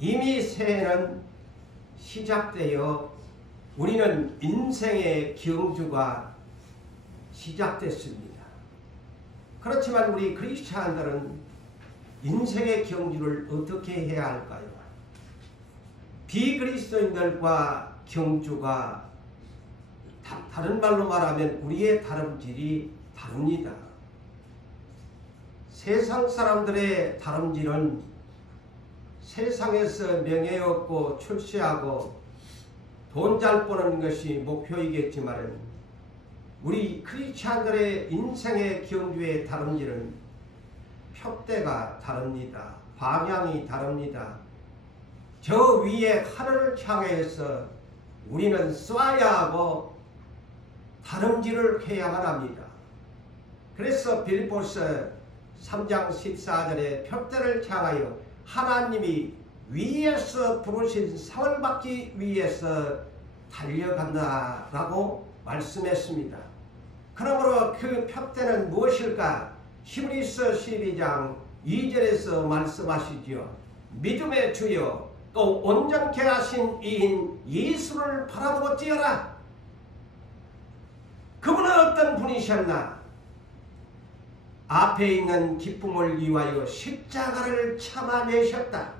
이미 새해는 시작되어 우리는 인생의 경주가 시작됐습니다. 그렇지만 우리 크리스찬들은 인생의 경주를 어떻게 해야 할까요? 비그리스도인들과 경주가 다른 말로 말하면 우리의 다름질이 다릅니다. 세상 사람들의 다름질은 세상에서 명예 얻고 출세하고 돈 잘 버는 것이 목표이겠지만 우리 크리스찬들의 인생의 경주의 다름질은 표대가 다릅니다. 방향이 다릅니다. 저 위에 하늘을 향해서 우리는 쏴야 하고 다름질을 해야만 합니다. 그래서 빌립보서 3장 14절에 표대를 향하여 하나님이 위에서 부르신 상을 받기 위해서 달려간다 라고 말씀했습니다. 그러므로 그 표대는 무엇일까? 히브리서 12장 2절에서 말씀하시지요. 믿음의 주여 또 온전케 하신 이인 예수를 바라보고 뛰어라. 그분은 어떤 분이셨나? 앞에 있는 기쁨을 위하여 십자가를 참아내셨다.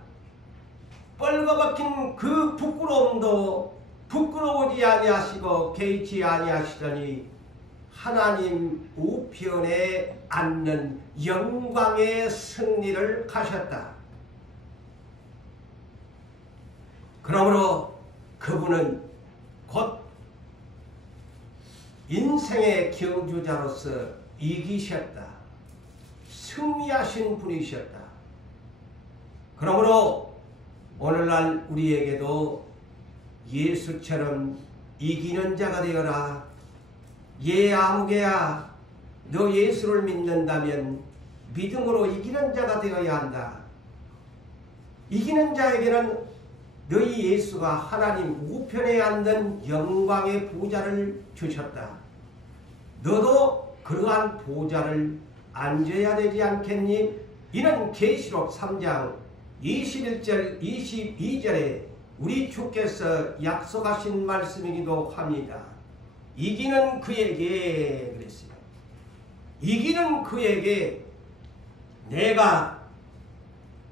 뻘거벗긴 그 부끄러움도 부끄러우지 아니하시고 개의치 아니하시더니 하나님 우편에 앉는 영광의 승리를 가셨다. 그러므로 그분은 곧 인생의 경주자로서 이기셨다. 승리하신 분이셨다. 그러므로 오늘날 우리에게도 예수처럼 이기는 자가 되어라. 아무개야, 너 예수를 믿는다면 믿음으로 이기는 자가 되어야 한다. 이기는 자에게는 너희 예수가 하나님 우편에 앉는 영광의 보좌를 주셨다. 너도 그러한 보좌를 앉아야 되지 않겠니? 이는 계시록 3장 21절 22절에 우리 주께서 약속하신 말씀이기도 합니다. 이기는 그에게 그랬어요. 이기는 그에게 내가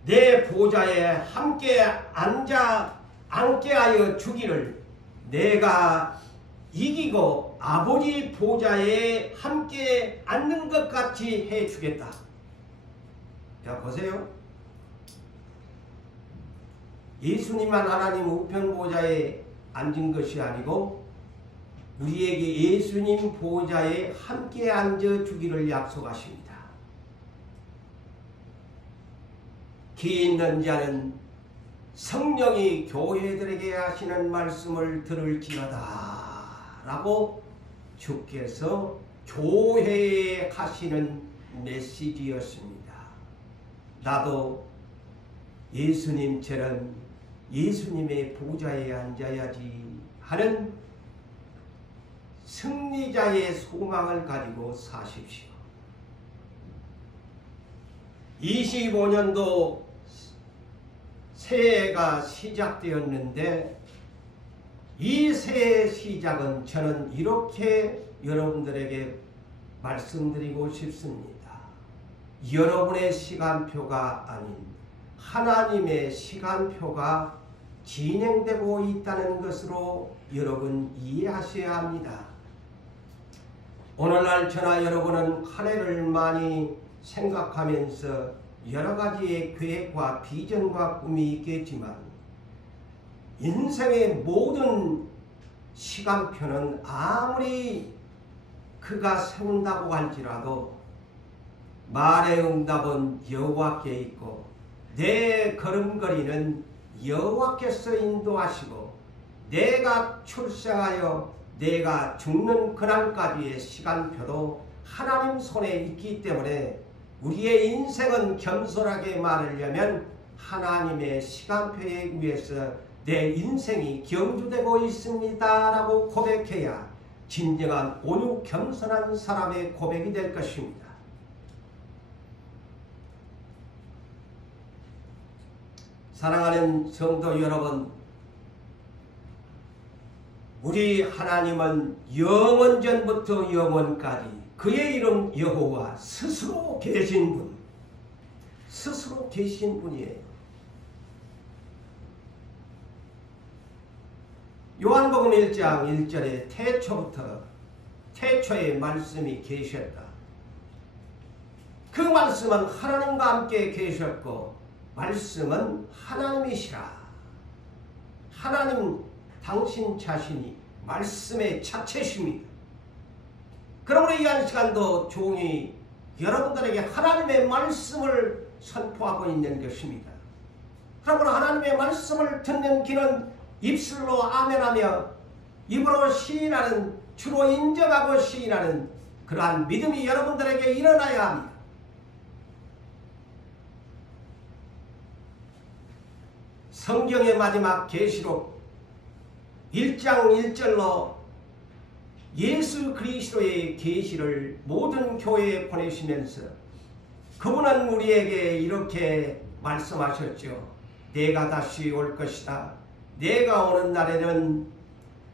내 보좌에 함께 앉게 하여 주기를 내가 이기고 아버지 보좌에 함께 앉는 것 같이 해 주겠다. 자, 보세요. 예수님만 하나님 우편 보좌에 앉은 것이 아니고 우리에게 예수님 보좌에 함께 앉아 주기를 약속하십니다. 기 있는 자는 성령이 교회들에게 하시는 말씀을 들을지어다 라고 주께서 교회에 하시는 메시지였습니다. 나도 예수님처럼 예수님의 보좌에 앉아야지 하는 승리자의 소망을 가지고 사십시오. 25년도 새해가 시작되었는데 이 새해 시작은 저는 이렇게 여러분들에게 말씀드리고 싶습니다. 여러분의 시간표가 아닌 하나님의 시간표가 진행되고 있다는 것으로 여러분 이해하셔야 합니다. 오늘날 저나 여러분은 한 해를 많이 생각하면서 여러 가지의 계획과 비전과 꿈이 있겠지만 인생의 모든 시간표는 아무리 그가 세운다고 할지라도 말의 응답은 여호와께 있고 내 걸음걸이는 여호와께서 인도하시고 내가 출생하여 내가 죽는 그날까지의 시간표도 하나님 손에 있기 때문에 우리의 인생은 겸손하게 말하려면 하나님의 시간표에 의해서 내 인생이 경주되고 있습니다 라고 고백해야 진정한 온유 겸손한 사람의 고백이 될 것입니다. 사랑하는 성도 여러분, 우리 하나님은 영원전부터 영원까지 그의 이름 여호와 스스로 계신 분, 스스로 계신 분이에요. 요한복음 1장 1절에 태초에 말씀이 계셨다. 그 말씀은 하나님과 함께 계셨고 말씀은 하나님이시라. 하나님 당신 자신이 말씀의 자체십니다. 그러므로 이 한 시간도 종이 여러분들에게 하나님의 말씀을 선포하고 있는 것입니다. 그러므로 하나님의 말씀을 듣는 귀는 입술로 아멘하며 입으로 시인하는, 주로 인정하고 시인하는 그러한 믿음이 여러분들에게 일어나야 합니다. 성경의 마지막 계시록 1장 1절로 예수 그리스도의 계시를 모든 교회에 보내시면서 그분은 우리에게 이렇게 말씀하셨죠. 내가 다시 올 것이다. 내가 오는 날에는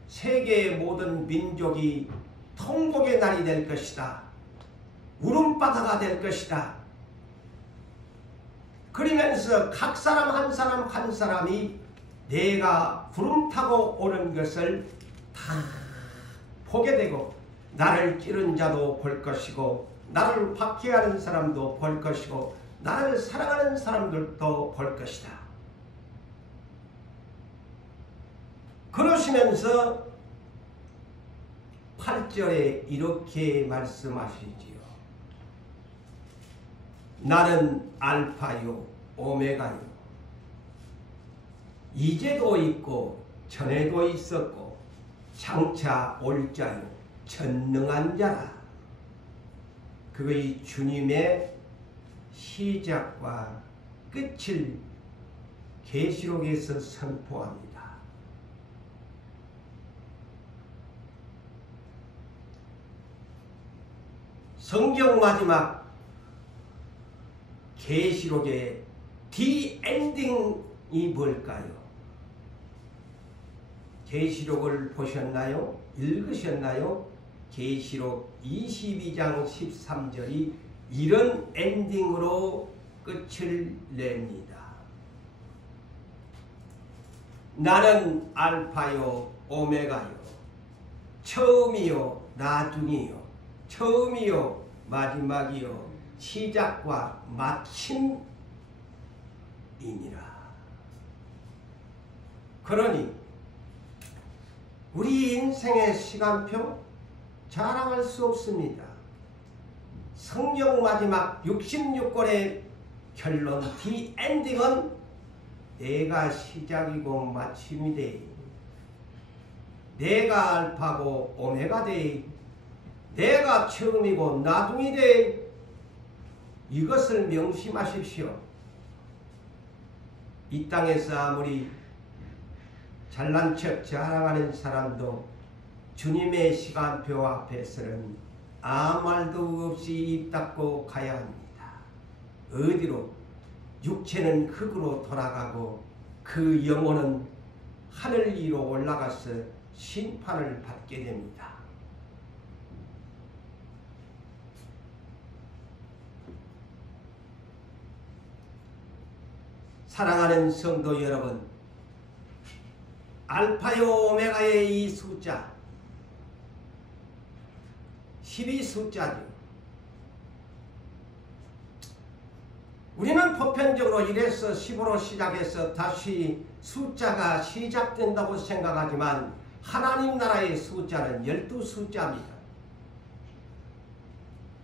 세계의 모든 민족이 통곡의 날이 될 것이다. 울음바다가 될 것이다. 그러면서 각 사람 한 사람이 내가 구름 타고 오는 것을 다 보게 되고 나를 찌른 자도 볼 것이고 나를 박해하는 사람도 볼 것이고 나를 사랑하는 사람들도 볼 것이다. 그러시면서 8절에 이렇게 말씀하시지요. 나는 알파요 오메가요. 이제도 있고 전에도 있었고 장차 올 자요 전능한 자라. 그의 주님의 시작과 끝을 계시록에서 선포합니다. 성경 마지막 계시록의 디 엔딩이 뭘까요? 계시록을 보셨나요? 읽으셨나요? 계시록 22장 13절이 이런 엔딩으로 끝을 냅니다. 나는 알파요 오메가요 처음이요 나중이요 처음이요 마지막이요 시작과 마침이니라. 그러니 우리 인생의 시간표 자랑할 수 없습니다. 성경 마지막 66권의 결론 디 엔딩은 내가 시작이고 마침이 돼. 내가 알파고 오메가 돼. 내가 처음이고 나중이 돼. 이것을 명심하십시오. 이 땅에서 아무리 잘난 척 자랑하는 사람도 주님의 시간표 앞에서는 아무 말도 없이 입 닫고 가야 합니다. 어디로? 육체는 흙으로 돌아가고 그 영혼은 하늘 위로 올라가서 심판을 받게 됩니다. 사랑하는 성도 여러분, 알파요 오메가의 이 숫자 10이 숫자죠. 우리는 보편적으로 1에서 10으로 시작해서 다시 숫자가 시작된다고 생각하지만 하나님 나라의 숫자는 12숫자입니다.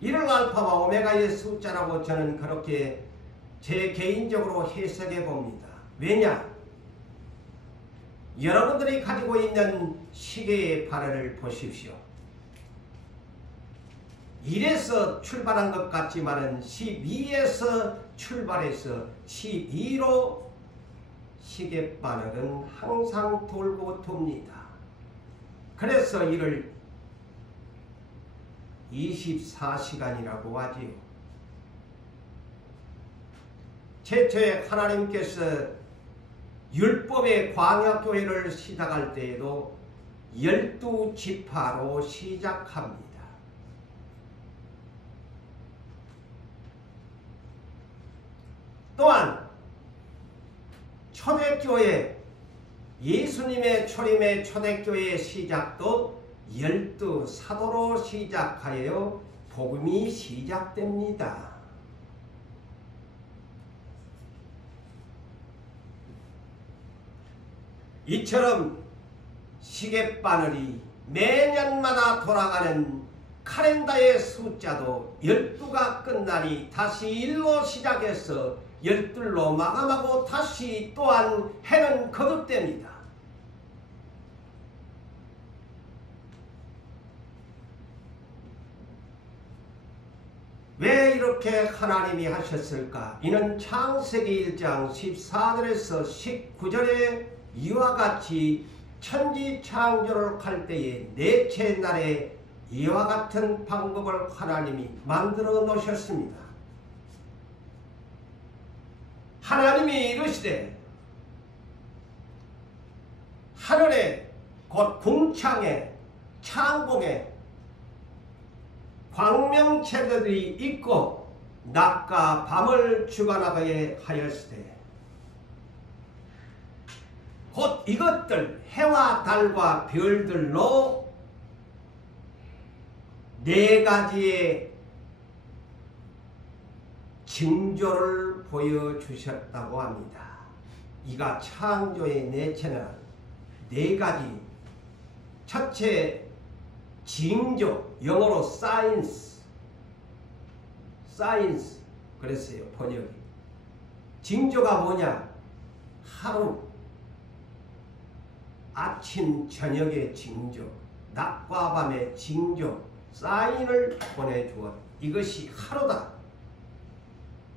이를 알파와 오메가의 숫자라고 저는 그렇게 제 개인적으로 해석해 봅니다. 왜냐? 여러분들이 가지고 있는 시계의 발을 보십시오. 1에서 출발한 것 같지만은 12에서 출발해서 12로 시계바늘은 항상 돌고 돕니다. 그래서 이를 24시간이라고 하지요. 최초에 하나님께서 율법의 광야교회를 시작할 때에도 12지파로 시작합니다. 또한 초대교회, 예수님의 초림의 초대교회의 시작도 12사도로 시작하여 복음이 시작됩니다. 이처럼 시계바늘이 매년마다 돌아가는 카렌다의 숫자도 12가 끝나니 다시 1로 시작해서 12로 마감하고 다시 또한 해는 거듭됩니다. 왜 이렇게 하나님이 하셨을까? 이는 창세기 1장 14절에서 19절에 이와 같이 천지 창조를 할 때에 넷째 날에 이와 같은 방법을 하나님이 만들어 놓으셨습니다. 하나님이 이르시되 하늘에 곧 궁창에 창공에 광명체들이 있고 낮과 밤을 주관하게 하였으되 곧 이것들 해와 달과 별들로 4가지의 징조를 보여주셨다고 합니다. 이가 창조의 내체는 4가지. 첫째 징조, 영어로 사이언스 그랬어요. 번역이. 징조가 뭐냐? 하루, 아침, 저녁의 징조, 낮과 밤의 징조, 사인을 보내주었다. 이것이 하루다.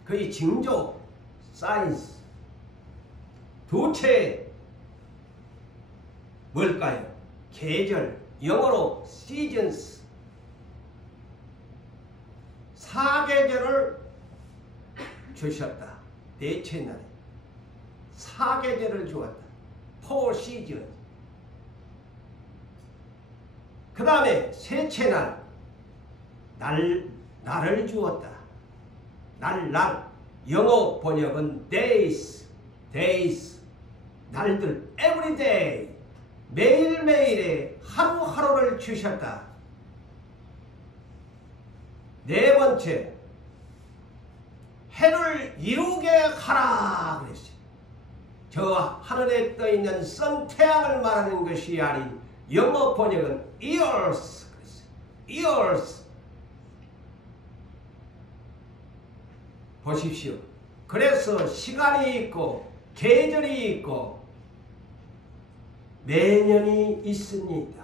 그의 징조, 사이언스. 둘째 뭘까요? 계절, 영어로 seasons. 4계절을 주셨다. 넷째 날에 4계절을 주었다. 4 seasons. 그 다음에 셋째 날을 주었다. 날. 영어 번역은 days. 날들, every day. 매일매일의 하루하루를 주셨다. 네 번째, 해를 이루게 하라 그랬어요. 저 하늘에 떠있는 선, 태양을 말하는 것이 아닌 영어 번역은 years 그랬어요. years. 보십시오. 그래서 시간이 있고 계절이 있고 매년이 있습니다.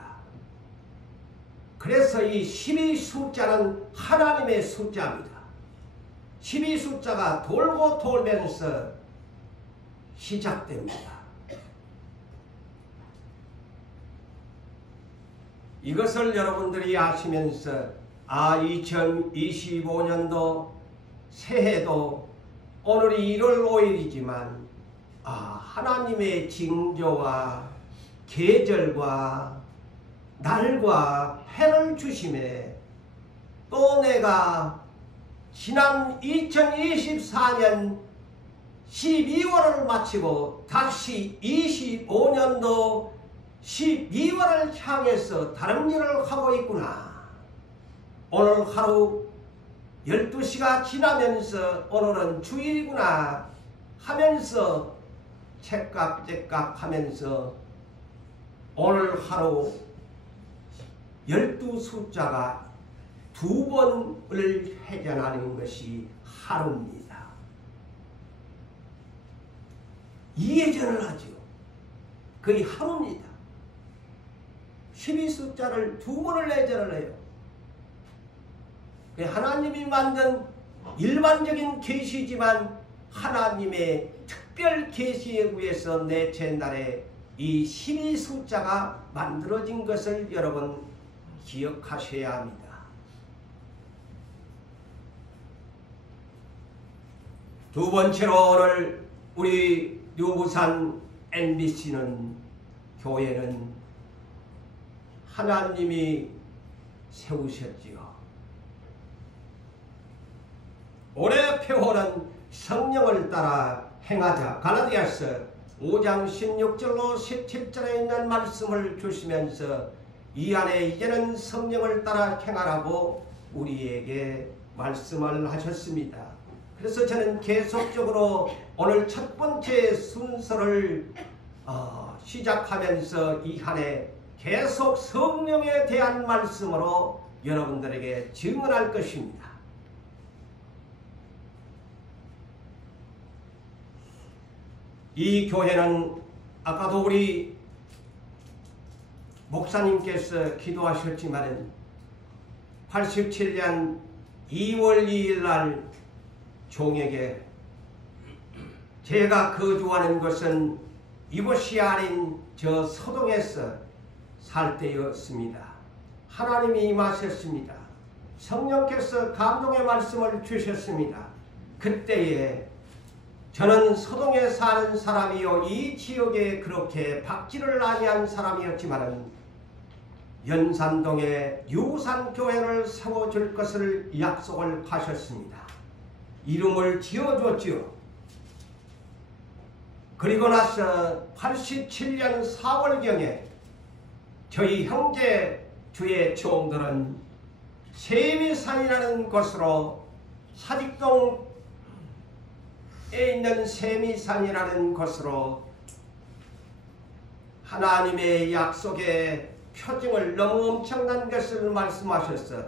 그래서 이 12 숫자는 하나님의 숫자입니다. 12 숫자가 돌고 돌면서 시작됩니다. 이것을 여러분들이 아시면서 2025년도 새해도 오늘이 1월 5일이지만 하나님의 징조와 계절과 날과 해를 주심에 또 내가 지난 2024년 12월을 마치고 다시 25년도 12월을 향해서 다른 일을 하고 있구나. 오늘 하루 12시가 지나면서 오늘은 주일이구나 하면서 째깍째깍 하면서 오늘 하루 12숫자가 2번을 회전하는 것이 하루입니다. 이회전을 하죠. 거의 하루입니다. 12숫자를 2번을 회전을 해요. 하나님이 만든 일반적인 계시지만 하나님의 특별 계시에 의해서 넷째 날에 이 12숫자가 만들어진 것을 여러분 기억하셔야 합니다. 두 번째로 오늘 우리 유부산 MBC는 교회는 하나님이 세우셨지요. 오래 표호는 성령을 따라 행하자. 갈라디아서 5장 16절로 17절에 있는 말씀을 주시면서 이 안에 이제는 성령을 따라 행하라고 우리에게 말씀을 하셨습니다. 그래서 저는 계속적으로 오늘 첫 번째 순서를 시작하면서 이 한 해 계속 성령에 대한 말씀으로 여러분들에게 증언할 것입니다. 이 교회는 아까도 우리 목사님께서 기도하셨지만 87년 2월 2일 날 종에게 제가 거주하는 것은 이곳이 아닌 저 서동에서 살 때였습니다. 하나님이 임하셨습니다. 성령께서 감동의 말씀을 주셨습니다. 그때에 저는 서동에 사는 사람이요 이 지역에 그렇게 박지를 아니한 사람이었지만 연산동에 유산교회를 세워줄 것을 약속을 하셨습니다. 이름을 지어줬지요. 그리고 나서 87년 4월경에 저희 형제 주의 종들은 세미산이라는 곳으로 사직동에 있는 세미산이라는 곳으로 하나님의 약속의 표징을 너무 엄청난 것을 말씀하셔서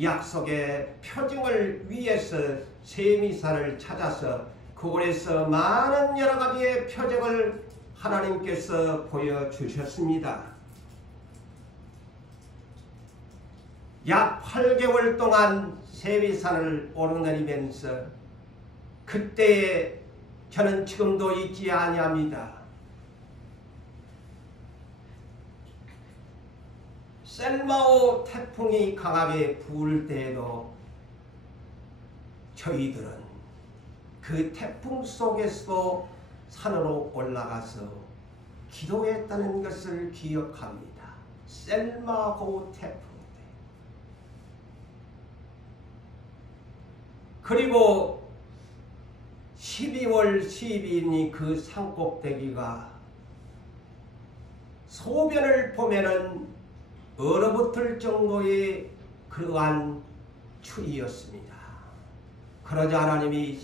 약속의 표징을 위해서 세미산을 찾아서 그곳에서 많은 여러가지의 표징을 하나님께서 보여주셨습니다. 약 8개월 동안 세미산을 오르내리면서 그때에 저는 지금도 잊지 아니합니다. 셀마오 태풍이 강하게 부을 때에도 저희들은 그 태풍 속에서도 산으로 올라가서 기도했다는 것을 기억합니다. 셀마오 태풍 때. 그리고 12월 12일이 그 산꼭대기가 소변을 보면은 얼어붙을 정도의 그러한 추위였습니다. 그러자 하나님이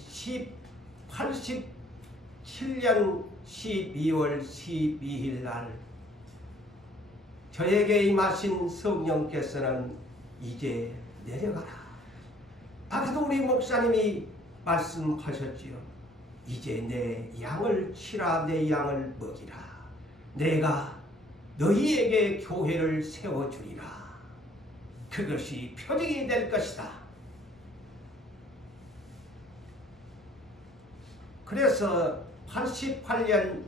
87년 12월 12일 날 저에게 임하신 성령께서는 이제 내려가라. 아까도 우리 목사님이 말씀하셨지요. 이제 내 양을 치라, 내 양을 먹이라. 내가 너희에게 교회를 세워주리라. 그것이 표징이 될 것이다. 그래서 88년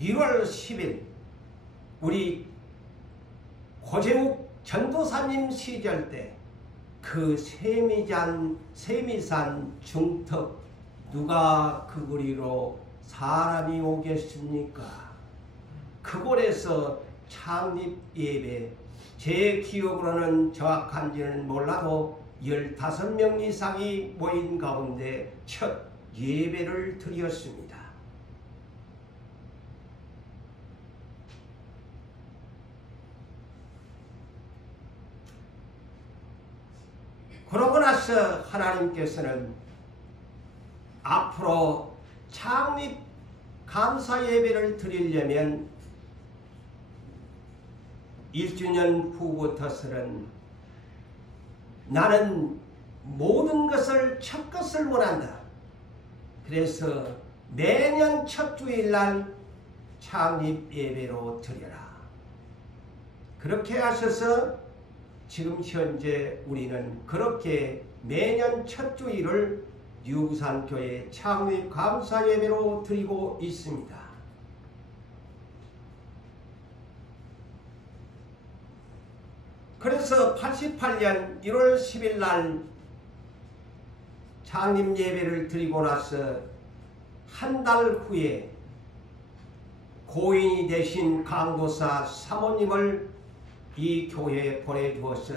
1월 10일 우리 고재욱 전도사님 시절 때 그 세미산 중턱 누가 그 거리로 사람이 오겠습니까? 그곳에서 창립 예배, 제 기억으로는 정확한지는 몰라도 15명 이상이 모인 가운데 첫 예배를 드렸습니다. 그러고 나서 하나님께서는 앞으로 창립 감사 예배를 드리려면 1주년 후부터서는 나는 모든 것을 첫 것을 원한다. 그래서 매년 첫 주일날 창립 예배로 드려라. 그렇게 하셔서 지금 현재 우리는 그렇게 매년 첫 주일을 유산교회 창립 감사 예배로 드리고 있습니다. 그래서 88년 1월 10일 날 창립 예배를 드리고 나서 한 달 후에 고인이 되신 강도사 사모님을 이 교회에 보내주었어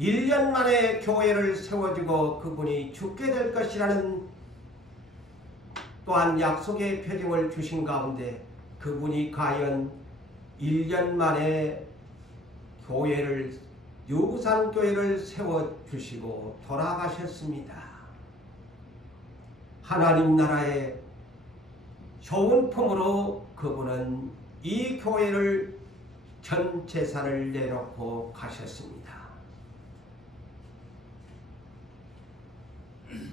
1년 만에 교회를 세워주고 그분이 죽게 될 것이라는 또한 약속의 표징을 주신 가운데 그분이 과연 1년 만에 교회를 유부산교회를 세워주시고 돌아가셨습니다. 하나님 나라의 좋은 품으로 그분은 이 교회를 전 재산을 내놓고 가셨습니다.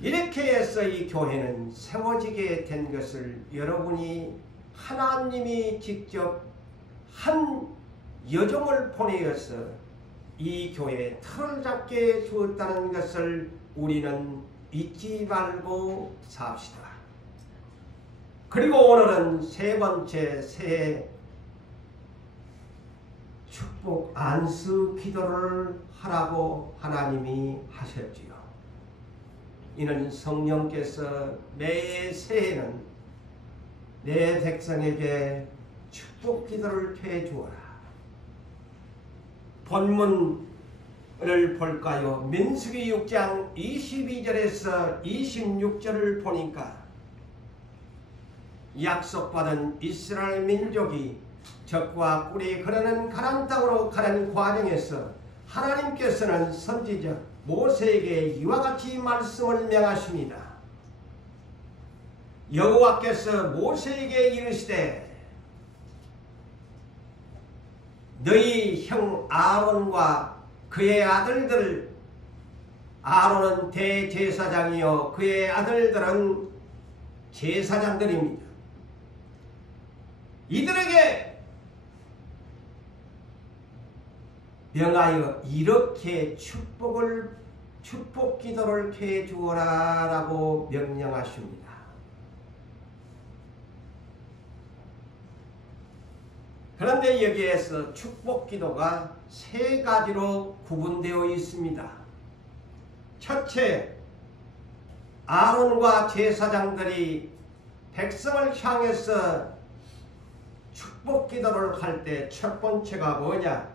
이렇게 해서 이 교회는 세워지게 된 것을 여러분이 하나님이 직접 한 여종을 보내어서 이 교회에 틀을 잡게 주었다는 것을 우리는 잊지 말고 삽시다. 그리고 오늘은 세 번째 새해 축복 안수 기도를 하라고 하나님이 하셨지요. 이는 성령께서 매 새해는 내 백성에게 축복 기도를 해주어라. 본문을 볼까요? 민수기 6장 22절에서 26절을 보니까 약속받은 이스라엘 민족이 적과 꿀이 흐르는 가나안 땅으로 가는 과정에서 하나님께서는 선지자 모세에게 이와 같이 말씀을 명하십니다. 여호와께서 모세에게 이르시되 너희 형 아론과 그의 아들들 아론은 대제사장이요 그의 아들들은 제사장들입니다. 이들에게 명하여 이렇게 축복 기도를 해 주어라 라고 명령하십니다. 그런데 여기에서 축복 기도가 세 가지로 구분되어 있습니다. 첫째, 아론과 제사장들이 백성을 향해서 축복 기도를 할 때 첫 번째가 뭐냐?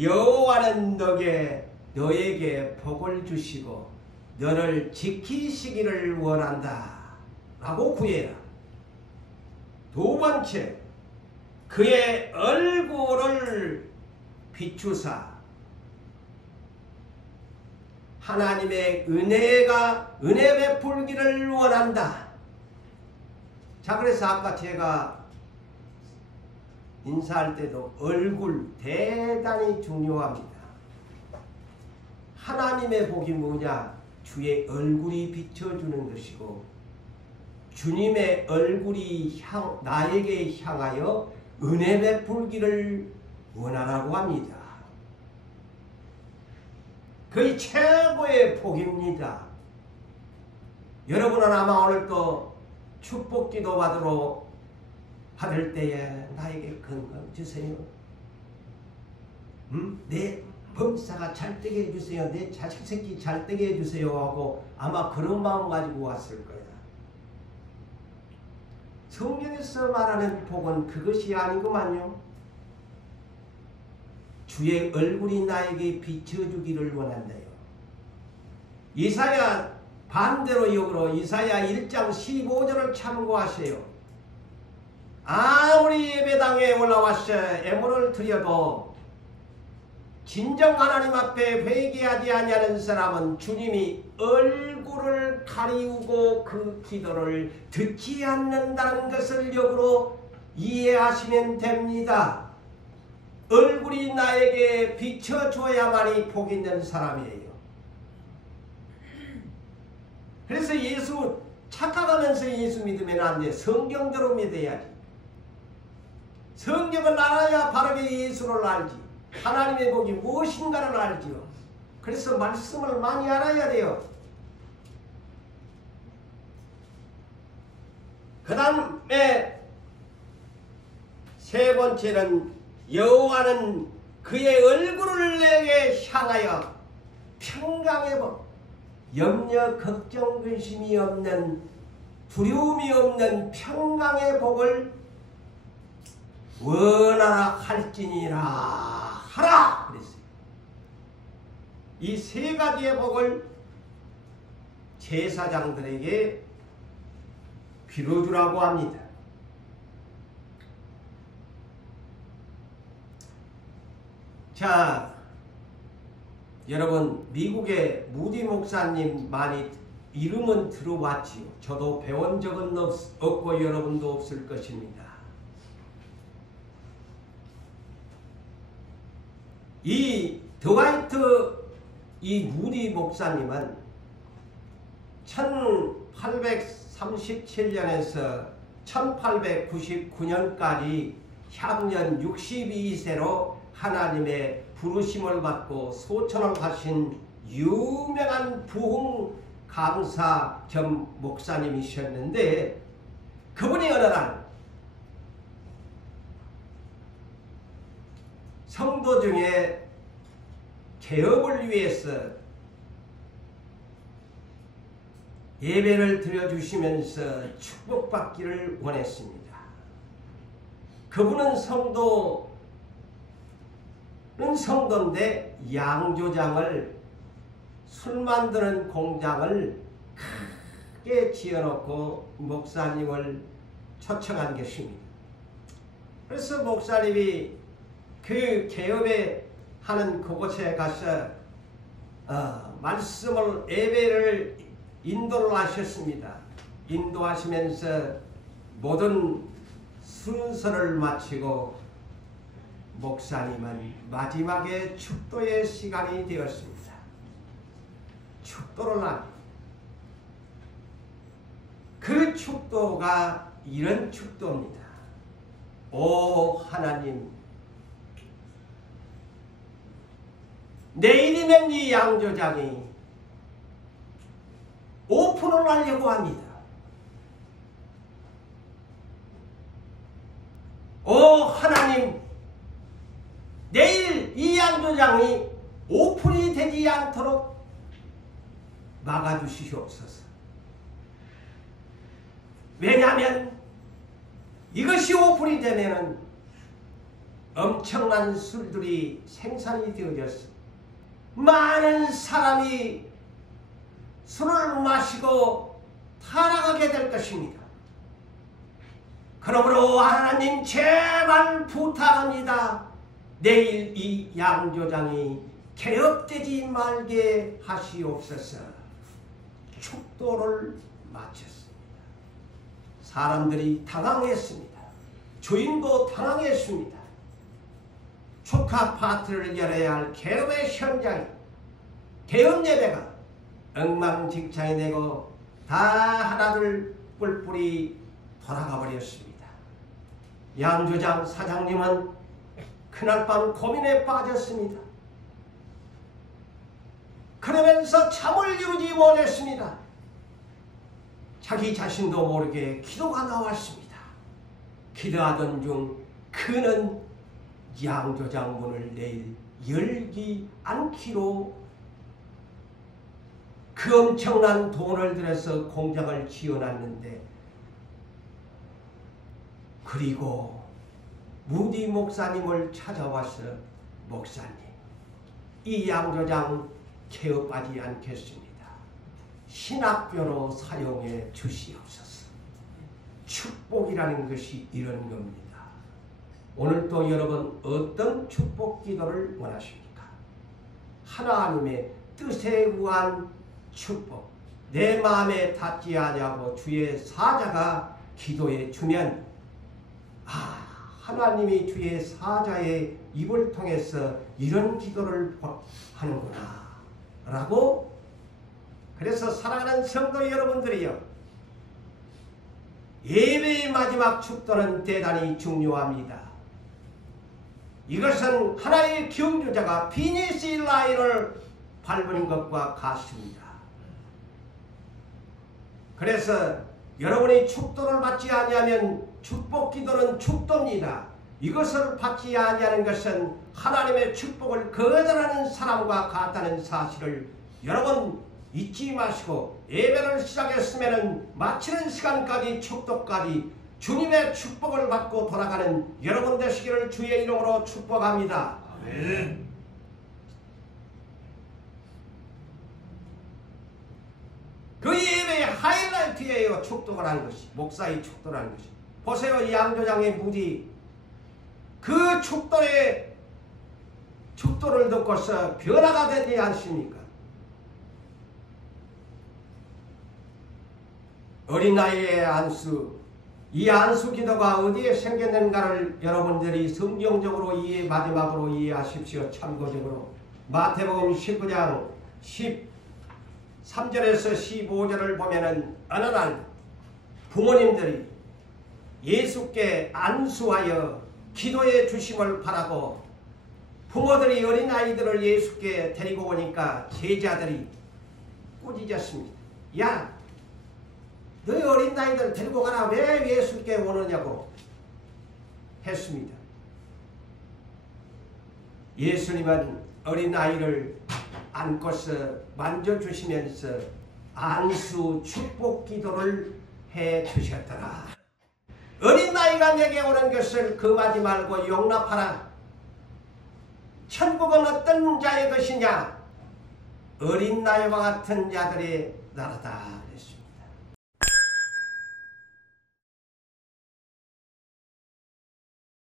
여호와는 너에게 복을 주시고 너를 지키시기를 원한다 라고 구해라. 두 번째, 그의 얼굴을 비추사 하나님의 은혜 베풀기를 원한다. 자, 그래서 아까 제가 인사할 때도 얼굴 대단히 중요합니다. 하나님의 복이 뭐냐? 주의 얼굴이 비춰주는 것이고 주님의 얼굴이 나에게 향하여 은혜 베풀기를 원하라고 합니다. 그의 최고의 복입니다. 여러분은 아마 오늘 또 축복 기도 받을 때에 나에게 건강 주세요. 내 범사가 잘 되게 해주세요. 내 자식 새끼 잘 되게 해주세요 하고 아마 그런 마음 가지고 왔을 거야. 성경에서 말하는 복은 그것이 아니구만요. 주의 얼굴이 나에게 비춰주기를 원한다요. 이사야 반대로 역으로 이사야 1장 15절을 참고하세요. 아무리 예배당에 올라와서 애물을 드려도 진정 하나님 앞에 회개하지 아니하는 사람은 주님이 얼굴을 가리우고 그 기도를 듣지 않는다는 것을 역으로 이해하시면 됩니다. 얼굴이 나에게 비춰줘야만이 복 있는 사람이에요. 그래서 예수 착각하면서 예수 믿으면 안 돼. 성경대로 믿어야지. 성경을 알아야 바르게 예수를 알지. 하나님의 복이 무엇인가를 알지요. 그래서 말씀을 많이 알아야 돼요. 그 다음에 세 번째는 여호와는 그의 얼굴을 내게 향하여 평강의 복, 염려 걱정 근심이 없는 두려움이 없는 평강의 복을 원하라 할지니라 하라 그랬어요. 이 세 가지의 복을 제사장들에게 빌어주라고 합니다. 자, 여러분 미국의 무디 목사님 많이 이름은 들어봤지요. 저도 배운 적은 없고 여러분도 없을 것입니다. 이 드와이트 이 무디 목사님은 1837년에서 1899년까지 향년 62세로 하나님의 부르심을 받고 소천을 하신 유명한 부흥 강사 겸 목사님이셨는데, 그분이 어느 날 성도 중에 개업을 위해서 예배를 드려주시면서 축복받기를 원했습니다. 그분은 성도인데 양조장을, 술 만드는 공장을 크게 지어놓고 목사님을 초청한 것입니다. 그래서 목사님이 그 개업에 하는 그곳에 가서 말씀을, 예배를 인도를 하셨습니다. 인도하시면서 모든 순서를 마치고 목사님은 마지막에 축도의 시간이 되었습니다. 축도를 합니다. 그 축도가 이런 축도입니다. 오 하나님, 내일이면 이 양조장이 오픈을 하려고 합니다. 오 하나님, 내일 이 양조장이 오픈이 되지 않도록 막아주시옵소서. 왜냐하면 이것이 오픈이 되면은 엄청난 술들이 생산이 되어졌습니다. 많은 사람이 술을 마시고 타락하게 될 것입니다. 그러므로 하나님 제발 부탁합니다. 내일 이 양조장이 개업되지 말게 하시옵소서. 축도를 마쳤습니다. 사람들이 당황했습니다. 주인도 당황했습니다. 축하 파티를 열어야 할 개업의 현장이, 개업 예배가 엉망진창이 되고 다 하나둘 뿔뿔이 돌아가 버렸습니다. 양조장 사장님은 그날 밤 고민에 빠졌습니다. 그러면서 잠을 이루지 못했습니다. 자기 자신도 모르게 기도가 나왔습니다. 기도하던 중 그는 양조장 문을 내일 열지 않기로 그 엄청난 돈을 들여서 공장을 지어놨는데, 그리고 무디 목사님을 찾아와서 목사님, 이 양조장 개업하지 않겠습니다. 신학교로 사용해 주시옵소서. 축복이라는 것이 이런 겁니다. 오늘 또 여러분 어떤 축복 기도를 원하십니까? 하나님의 뜻에 의한 축복, 내 마음에 닿지 아니하고 주의 사자가 기도해 주면, 하나님이 주의 사자의 입을 통해서 이런 기도를 하는구나 라고. 그래서 사랑하는 성도 여러분들이요, 예배의 마지막 축도는 대단히 중요합니다. 이것은 하나의 경주자가 피니시 라인을 밟은 것과 같습니다. 그래서 여러분이 축도를 받지 아니하면 축복 기도는 축도입니다. 이것을 받지 아니하는 것은 하나님의 축복을 거절하는 사람과 같다는 사실을 여러분 잊지 마시고 예배를 시작했으면 마치는 시간까지 축도까지 주님의 축복을 받고 돌아가는 여러분 되시기를 주의 이름으로 축복합니다. 아멘. 그 예배의 하이라이트예요. 축도를 하는 것이. 목사의 축도를 하는 것이. 보세요. 이 양조장의 무디 그 축도를 듣고서 변화가 되지 않습니까? 어린아이의 안수, 이 안수 기도가 어디에 생겼는가를 여러분들이 성경적으로 마지막으로 이해하십시오. 참고적으로 마태복음 19장 13절에서 15절을 보면은 어느 날 부모님들이 예수께 안수하여 기도해 주심을 바라고 부모들이 어린아이들을 예수께 데리고 오니까 제자들이 꾸짖었습니다. 야, 너희 어린아이들 데리고 가라. 왜 예수께 오느냐고 했습니다. 예수님은 어린아이를 안고서 만져주시면서 안수 축복 기도를 해주셨더라. 어린아이가 내게 오는 것을 금하지 말고 용납하라. 천국은 어떤 자의 것이냐? 어린아이와 같은 자들의 나라다. 그랬습니다.